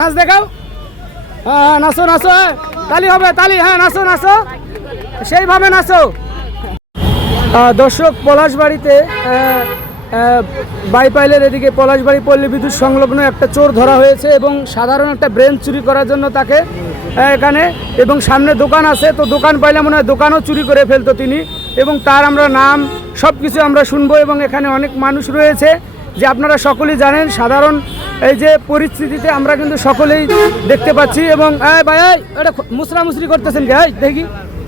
নাচ দেখাও। হ্যাঁ নাচো নাচো হ্যাঁ। তালি হবে, তালি হ্যাঁ নাচো নাচো। সেইভাবে নাচো। দর্শক, পলাশবাড়িতে বাইপাইলের এদিকে পলাশবাড়ি পল্লী বিদ্যুৎ সংলগ্ন একটা চোর ধরা হয়েছে এবং সাধারণ একটা ব্রেন চুরি করার জন্য তাকে এখানে এবং সামনে দোকান আছে। তো দোকান পাইলে মনে হয় দোকানও চুরি করে ফেলতো তিনি এবং তার আমরা নাম সব কিছু আমরা শুনব এবং এখানে অনেক মানুষ রয়েছে। যে আপনারা সকলেই জানেন, সাধারণ এই যে পরিস্থিতিতে আমরা কিন্তু সকলেই দেখতে পাচ্ছি এবং ভাই এটা মুসরা মুসরি করতেছেন কি? দেখি।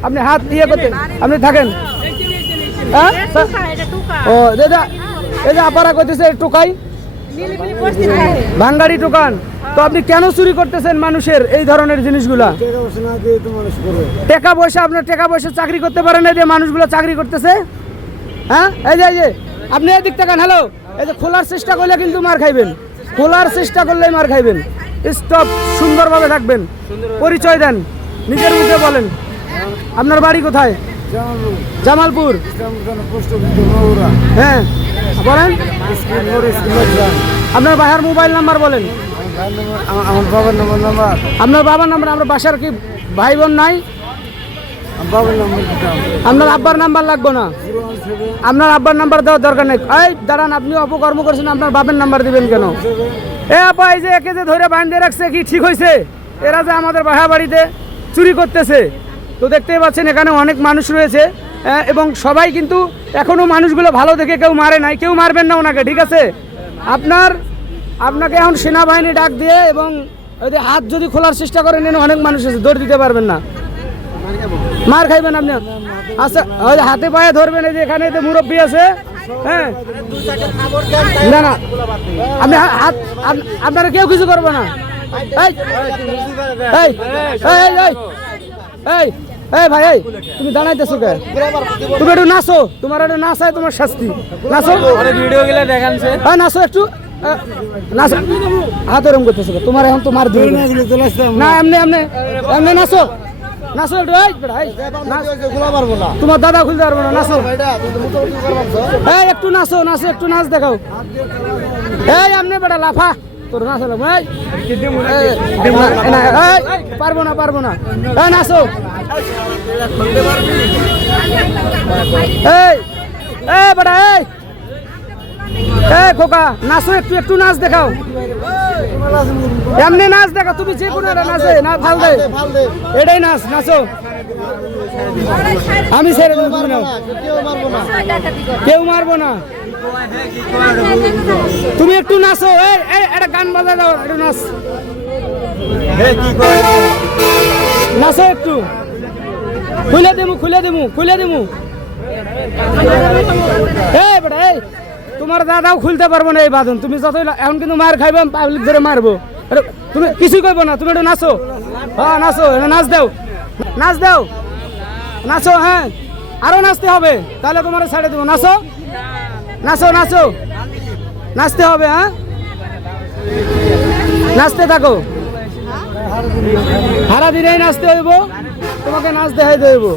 আপনি হাত দিয়ে করতে আপনি থাকেন। হ্যাঁ? ও দাদা এই যে আপারা করতেছে টোকাই। ভাঙ্গাড়ি টোকান। তো আপনি কেন চুরি করতেছেন মানুষের এই ধরনের জিনিসগুলা? টাকা পয়সা, আপনার টাকা পয়সা চাকরি করতে পারেন এই যে মানুষগুলো চাকরি করতেছে? হ্যাঁ? এই যে এই যে। আপনি এদিক তাকান হ্যালো এই যে খোলার চেষ্টা করলে কিন্তু মার খাইবেন। খোলার চেষ্টা করলেই মার খাইবেন। স্টপ সুন্দরভাবে থাকবেন। পরিচয় দেন। নিজের মুখে বলেন। আপনার বাড়ি কোথায়? জামালপুর। হ্যাঁ। বলেন। আপনার বাসার মোবাইল নাম্বার বলেন। আমার বাবার নাম্বার আপনার বাবার নাম্বার আপনার বাসার কি ভাই বোন নাই? আপনার আব্বার নাম্বার লাগবে না? আপনার আব্বার নাম্বার দেওয়ার দরকার নেই। এই, দাঁড়ান আপনি অপকর্ম করছেন, আপনার বাপের নাম্বার দিবেন কেন? এ আপা এই যে একে যে ধরে বাঁধে রাখছে, কি ঠিক হয়েছে এরা যে আমাদের বাসা বাড়িতে চুরি করতেছে। তো দেখতেই পাচ্ছেন, এখানে অনেক মানুষ রয়েছে এবং সবাই কিন্তু এখনও মানুষগুলো ভালো দেখে কেউ মারে নাই। কেউ মারবেন না ওনাকে, ঠিক আছে? আপনার, আপনাকে এখন সেনাবাহিনী ডাক দিয়ে এবং হাত যদি খোলার চেষ্টা করেন অনেক মানুষ আছে, দৌড় দিতে পারবেন না। মার খাইবেন আপনি? আচ্ছা ওই হাতে পায়ে ধরবেন, এই যে এখানে যে মুরব্বী আছে হ্যাঁ? না না। আপনি হাত আপ- আপনারা কেউ কিছু করবে না। ভাই তুমি দাঁড়াইতেছো কে? তুমি তোমার তোমার শাস্তি। নাচো। ভিডিও হ্যাঁ নাচো একটু। নাচো। হাত করতেছো তোমার এখন তো মার দিবে না, এমনি এমনি এমনি নাচো। এই, নাচ। তোমার দাদা খুলতে পারব না নাচো এই একটু নাচো নাচো একটু নাচ দেখাও। এই এমনি বেটা লাফা। তোর নাচ পারব না পারব না। এই নাচো এই এই বেটা এই। এই খোকা, নাচো একটু একটু নাচ দেখাও। এমনি নাচ দেখো তুমি যে নাচে, না, ভালো দে। এটাই নাচ, নাচো। আমি ছেড়ে দেবো, তুমি নাও। কেউ মারবো না। তুমি একটু নাচো একটা গান বাজা দাও, একটু নাচ। নাচো একটু। খুলে দেবো খুলে দেবো খুলে এই বেটা তোমার দাদাও খুলতে পারব না এই বাঁধন। তুমি যতই এখন কিন্তু মার খাইবে পাবলিক ধরে মারবো। তুমি কিছুই করব না, তুমি একটু নাচো। হ্যাঁ নাচো নাচ দাও। নাচ দাও। নাচো হ্যাঁ। আরও নাচতে হবে। তাহলে তোমার ছাড়ে দেবো। নাচো। নাচো নাচো। নাচতে হবে হ্যাঁ। নাচতে থাকো। সারা দিনেই নাচতে হইব। তোমাকে নাচ দেখাই দেবো